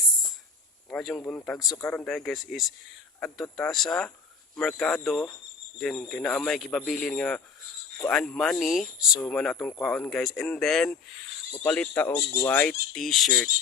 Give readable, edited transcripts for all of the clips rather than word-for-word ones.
guys, ngayong buntag. So karon dahil guys is adto ta sa merkado. Then kay naamay gibabilin nga kuan money. So man atong kuan guys. And then mupalit ta og white t-shirt.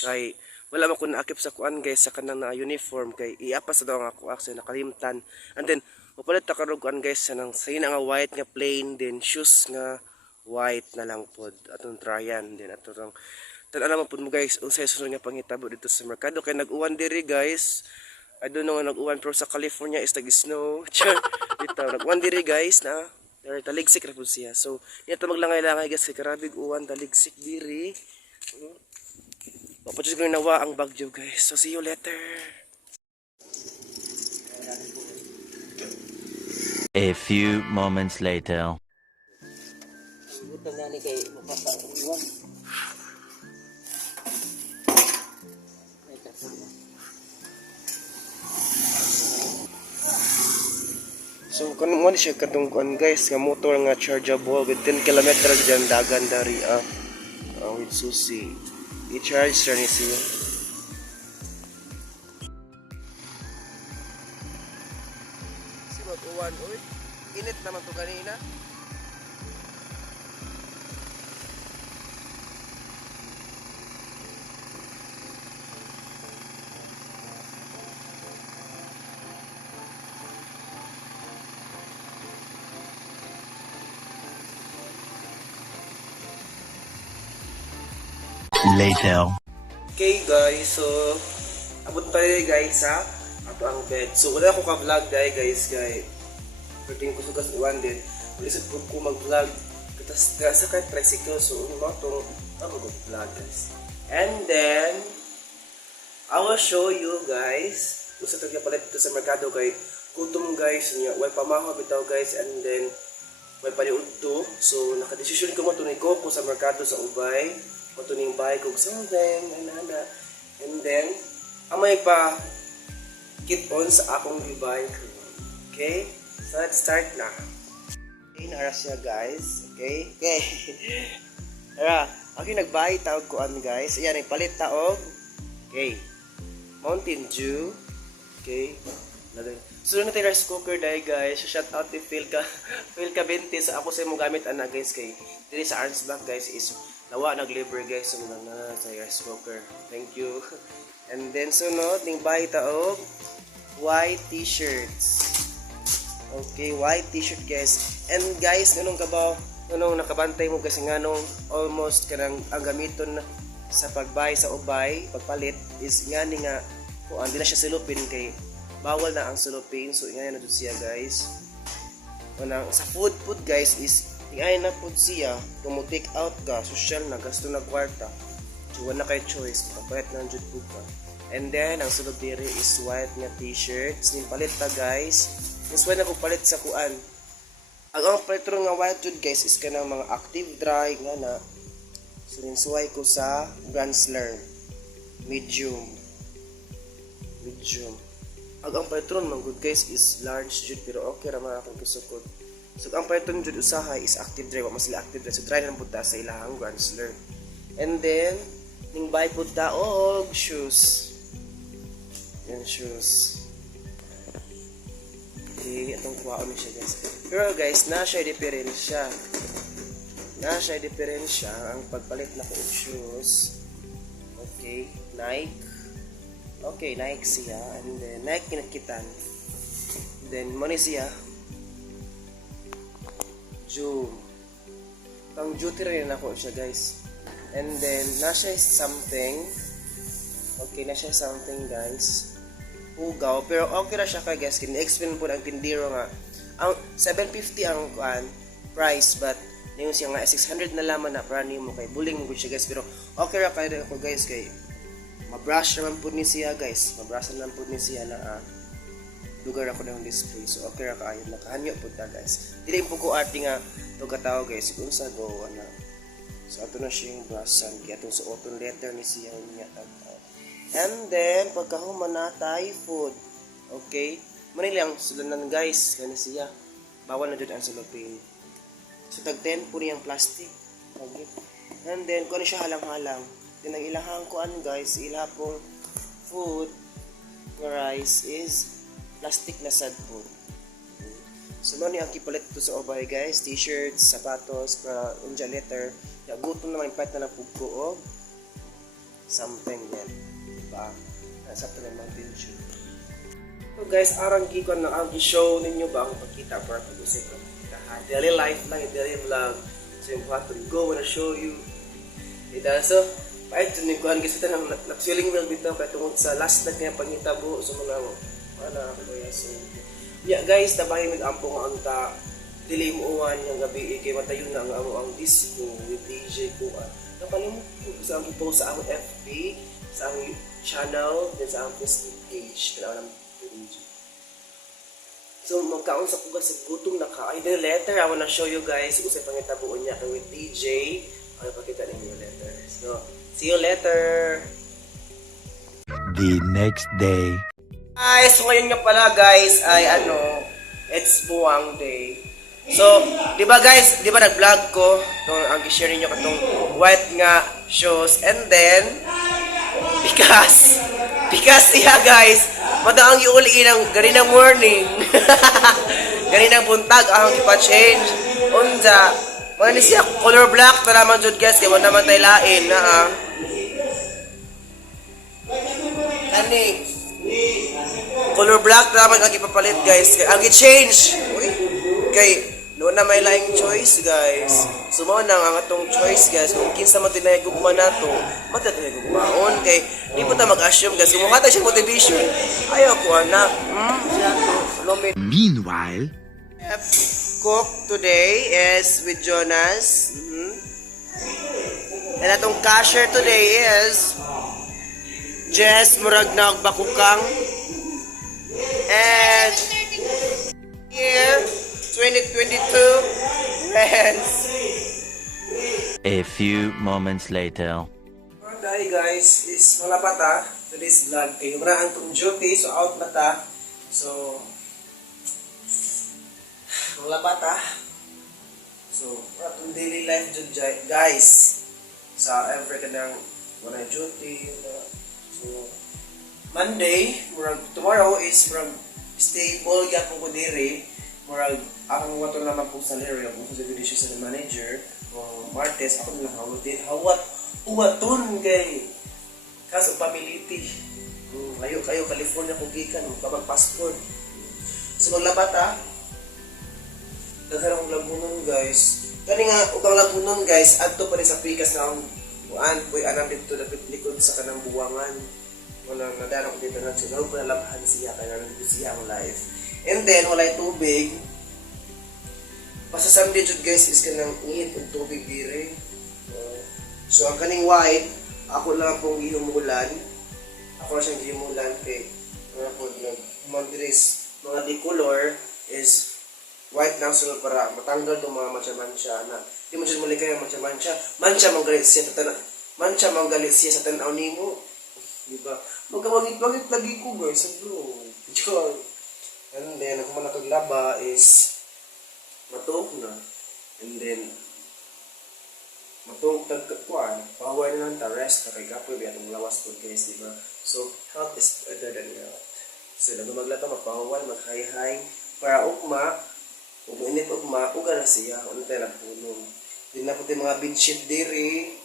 Kay wala man ko naakip sa kuan guys sa kanang na uniform kay iapas sa daw nga ako actually nakalimtan. And then mupalit ta karog kuan guys sa nang sayna nga white nga plain, then shoes nga white na lang pod atong tryan, then atong tan-ana man pud mo guys unsay sunod nga panghitabo dito sa merkado kay nag-uwan diri guys. I don't know nag-uwan pero sa California is tag-snow. Dito nag-uwan diri guys na pero taligsik ra pud siya. So dito maglangay-langay guys kay karabig uwan taligsik diri. Papadyos ko nawa ang bagyo guys. So see you later. A few moments later. Butang nga ni kay mapapaiwan. So kung mo siya katong kuan guys, nga motor nga chargeable with 10 km dyan dagan dari with susi. I-charge ra ni siya. Si mag-uwan oy. Init naman to kanina. Later. Okay guys, so abot tayo guys sa ato ang bed. So wala ako ka-vlog dahil guys kay pwedeng ko sugas uwan din. Ulisip ko mag-vlog katas sa kay tricycle, so ano ba itong mag-vlog guys. And then I will show you guys kung sa tagya palit dito sa merkado kay gutom guys niya. Way pamahaw bitaw guys, and then may paliud to. So nakadesisyon ko mo ito ni Coco sa merkado sa Ubay. Matuning bahay kong something, anana. And then, amay pa kit on sa akong gibay. Okay? So, let's start na. Okay, nara siya guys. Okay? Okay. Tara, okay, nagbahay taog ko guys. Ayan, ipalit taog. Okay. Mountain Dew. Okay. So, na tayo rice cooker dahil guys. Shout out to Phil ka 20. So, ako sa mong gamit ana guys kay dili sa Arns Black guys is nawa nag-libre guys so na sa rice cooker. Thank you. And then sunod ning bahay taog white t-shirts. Okay, white t-shirt guys. And guys, ganun ka ba? Ganun nakabantay mo kasi nganong almost kanang ang gamiton sa pagbahay sa Ubay, pagpalit is ngani nga kung hindi na siya silupin kay bawal na ang silupin. So ngani na dud siya guys. Unang sa food guys is tingay na po siya, kung mo take out ka, social na, gasto na kwarta. So, wala kay choice, kapayat na ang po ka. And then, ang sulod diri is white nga t-shirts. Palit ta guys. Mas wala ko palit sa kuan. Ang palit nga white jud guys is kanang mga active dry nga na. So, ninsuway ko sa Gansler. Medium. Ang palit man good guys is large jud, pero okay raman akong kusukod. So, ang paitong jud usahay is active dry. Wa mas sila active dry. So, dry na punta sa ilahang Gansler. And then, ning buy punta og shoes. Yan, shoes. Okay, itong kuwaon siya guys. Pero guys, na siya diferensya ang pagpalit na ko og shoes. Okay, Nike. Okay, Nike siya. And then, Nike kinakitan. Then, money siya. June. Pang duty rin ako siya guys. And then, nasa something. Okay, nasa something guys. Ugaw. Pero okay na siya kay guys. Kini-explain po ang tindiro nga. Ang 750 ang price. But, yung siya nga 600 na laman na para niyo mo kay buling mo siya guys. Pero okay ra kayo ako guys kay mabrush naman po ni siya guys. Mabrush naman po ni siya na lugar ako ng display. So okay ra kaayo nakahanyo pud ta guys. Dili po ko arte nga to katawo guys kung sa go ana. So ato na siya yung brushan kaya atong suoton letter ni siya niya tataw. And then pagkahuman na tayo food. Okay? Manilang sulanan guys kani siya. Bawal na jud ang sulupin. So tag 10 po niyang plastic. Okay. And then kung ano siya halang-halang. Then ang ilahang kuan guys, ilahang food nga rice is plastic na sad food. So mo ni ang kipalit to sa obay guys, t-shirts, sapatos para unja letter. Ya gutom na may pat na pugko og something yan. Diba? Nasa to naman din siya. So guys, arang gikon na ang i-show ninyo ba ang pagkita para pag-usip ng daily life lang, daily vlog. So yung what to go wanna show you. So, kahit tunikuan kasi ito na feeling well bitaw kaya tungkol sa last na kaya pangitabo so mga wala ako kaya so yeah guys, tabahin mig ampong ang ta dili mo uwan yung gabi kay matayo na ang amo ang disco with DJ Kuan. Napalimutan ko sa akong post sa akong FB, sa akong channel, then sa akong Facebook page kaya lang DJ. So magkaon sa kuga sa gutom na ka. Ay the letter I wanna show you guys kung sa pangitabuon niya kay with DJ. Ano pakita ninyo letter. So see you later. The next day. Guys, so ngayon nga pala guys ay it's Buwang Day. So, di ba guys, di ba nag-vlog ko itong ang i-share niyo katong white nga shoes and then because siya guys, madaang iuli ng ganinang morning. Ganinang buntag ang ipa-change. Unja, mga ni siya color black na naman jud guys, kaya mo naman tayo lain na Ani color black na naman ang ipapalit guys. Ang i-change. Uy, kay doon na may laing choice guys. So mo nang ang atong choice guys. Kung kinsa man tinay gugma nato, matatinay gugmaon kay di po ta mag-assume guys. Kung mukha ta siya motivation, ayaw ko anak. Meanwhile, Cook today is with Jonas. And atong cashier today is Jess murag nagbakukang. And here 2022 friends. a few moments later. Dahil guys, is mga bata today's vlog kayo muna ang duty so out na ta. So mga bata, so atong daily life dyan guys sa every kanang wala duty so Monday tomorrow is from stable yapon ko diri murag akong wato naman po sa area kung sa video sa manager o Martes ako na huwaton kay kaso pamiliti layo kayo California kung gikan magpapag-passport so mga bata daghan akong labunon guys. Kani nga ukang labunon guys, adto pa rin sa pikas na ang kuan puy anang dito dapat likod sa kanang buwangan. Wala nadara ko dito na siya, nalabhan siya kaya nandito siya ang life. And then walay tubig. Basta Sunday jud guys is kanang ihit og tubig dire. So ang kaning white, ako lang pong gihumulan. Ako siyang gihumulan kay ano po nag-mandres mga decolor is white lang sulod para matanggal itong mga mancha-mancha na di mo dyan malikay ang mancha-mancha mancha mong galit siya sa tanaw nimo diba magkawagit-wagit lagi ko guys sa bro and then kung manatog laba is matog na and then matog tagkuan pahaway na lang ta rest na kay kapoy biya itong lawas po guys diba so health is better than health so nagmaglato magpahaway maghay-hay para ukma kung init ugma, uga na siya. Ano tayo lang punong. Hindi na po tayo mga bedsheet diri.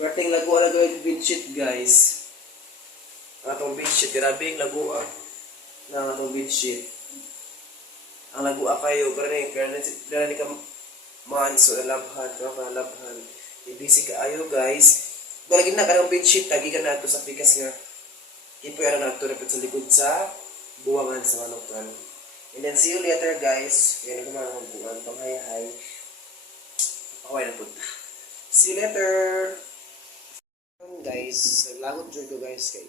Perting lago na gawin bedsheet guys. Ang atong bedsheet, grabe yung lago na atong bedsheet. Ang lago kayo, pero ni ka manso na labhan, labhan. Ibisi ka ayo guys. Balagin na ka ng bedsheet, tagi ka na ito sa pikas nga. Ipuyaran na ito repit sa likod sa buwangan sa manukan. And then see you later guys. Kaya nagkumahan kong buwan. Pang-hi-hi. Okay na punta. See you later. Guys, naglahot dyan ko guys kay.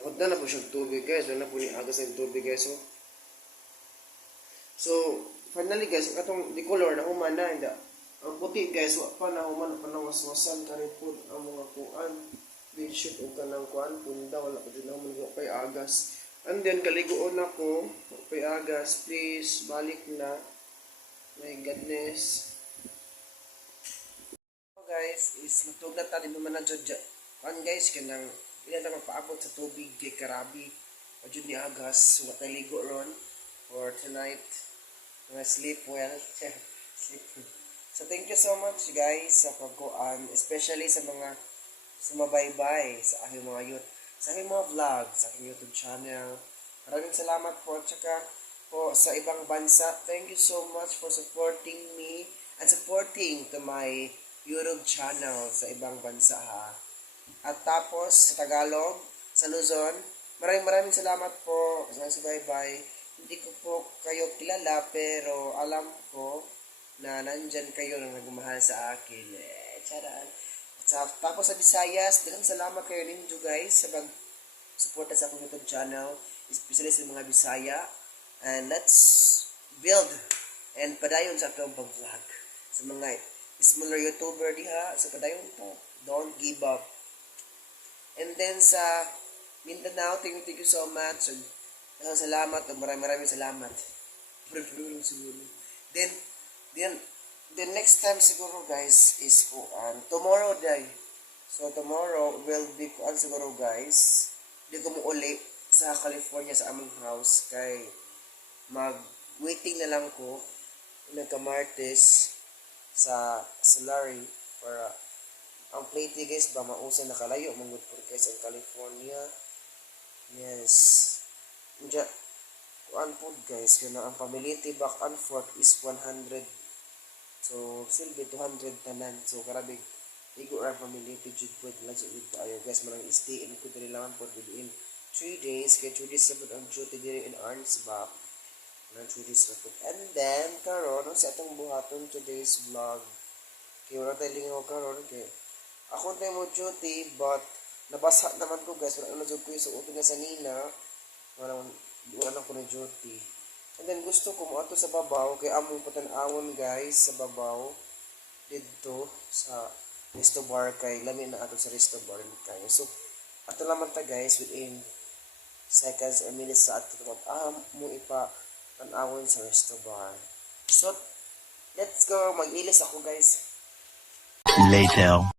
Nakot na po siyang tubig guys. Wala na po ni agas ng tubig guys. So, finally guys, katong decolor na humana. Ang puti guys, wala pa na humana. Panawaswasan ka rin po ang mga kuan. Bedsheet o kanang kuan. Punda, wala pa dyan na humana kay agas. And then, kaligoon ako. Okay, agas, please, balik na. My goodness. So guys, is matug na tayo naman na dyan. guys, kanang ilan na magpaabot sa tubig kay Karabi. O dyan ni Agas, so mataligo ron for tonight. Mga sleep well. Sleep. So thank you so much guys sa pagkuan, especially sa mga sumabaybay sa aking mga youth, sa aking mga vlog, sa aking YouTube channel. Maraming salamat po at saka po sa ibang bansa. Thank you so much for supporting me and supporting to my YouTube channel sa ibang bansa ha. At tapos sa Tagalog, sa Luzon, maraming salamat po sa subaybay. Hindi ko po kayo kilala pero alam ko na nandyan kayo na nagmamahal sa akin. Charaan. Tapos sa Visayas, daghang salamat kayo ninyo guys sa pag-suporta sa akong YouTube channel, especially sa mga Bisaya. And let's build and padayon sa atong pag-vlog. Sa mga smaller YouTuber diha, sa padayon po. Don't give up. And then sa Mindanao, thank you so much. So, salamat. Maraming salamat. Then next time siguro guys is tomorrow day. So tomorrow will be siguro guys. Di ko mo uli sa California sa among house kay mag-waiting na lang ko nagka-Martes sa Larry para ang plate guys ba mausay nakalayo mangud po guys ang California. Yes. Diya kuan po guys kana ang pamility back and forth is 100. So silbi 200 tanan. So karabig igo ra pamility jud pod lajo with ayo guys marang stay in ko diri lang pod within 3 days kay 2 days sabot ang duty diri in Arnsbach. Nang 2 days ra pod. And then karon sa atong buhaton today's vlog. Kay wala tayo lingaw karon kay ako tayo mo duty but nabasa naman ko guys wala na jud ko isuot nga sa nina wala ko na duty. And then gusto ko mo ato sa babaw kay among patan-awon guys sa babaw dito sa resto bar kay lami na ato sa resto bar kayo. So ato naman ta guys within seconds or minutes sa ato mo ipa tan-awon sa resto bar. So let's go, mag-ilis ako guys. Later.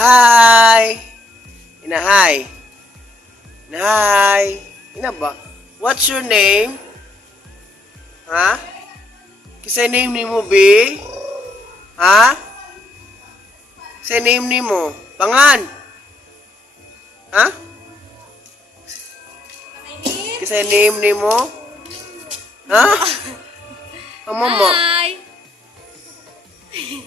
Hi! Hi! Ina ba? What's your name? Ha? Kisa name ni mo, be? Ha? Kisa name ni mo? Pangan? Ha? Kisa name ni mo? Ha? Ang mama? Hi!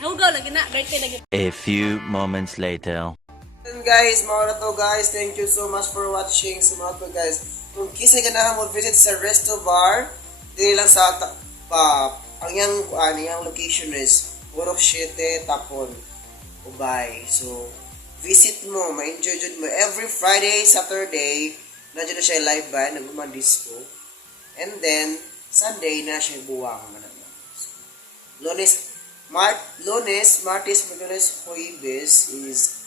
Hugaw lagi na, birthday lagi. A few moments later. And guys, mga na to guys, thank you so much for watching. So mga to guys, kung kisay ka na mo visit sa Resto Bar, dili lang sa ang yung location is Purok 7, Tapon, Ubay. So visit mo, ma-enjoy jud mo every Friday, Saturday, nandiyan na siya live band, nagumang disco. And then Sunday na siya buwang man. Lunes, Martes, Miyerkules, Jueves is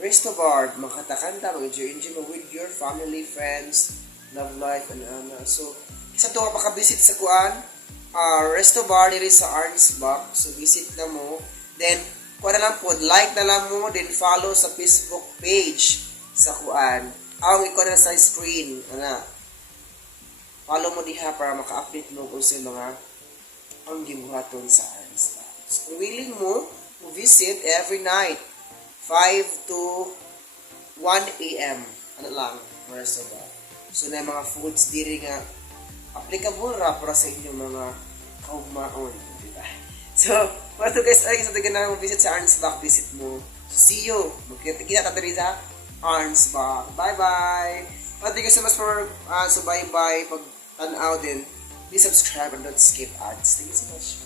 Resto Bar, makatakanta, mag-enjoy mo with your family, friends, love life, and so, isa to ka makabisit sa kuan, Resto Bar diri sa Arnsbach, so visit na mo, then, kuan na lang po, like na lang mo, then follow sa Facebook page sa kuan, ang ikaw na sa screen, follow mo diha para maka-update mo kung sa mga ang gibuhaton sa Arnsbach. So, kung willing mo visit every night, 5 to 1 a.m. Ano lang, Resto Bar. So, na mga foods diri nga applicable ra para sa inyong mga kaugmaon. Diba? So, para to guys, ay sa taga na visit sa Arnsbach, visit mo. So, see you. Magkita tayo rin sa Arnsbach. Bye-bye! Thank you so much for bye-bye. Pag tanaw din, please subscribe and don't skip ads. Thank you so much.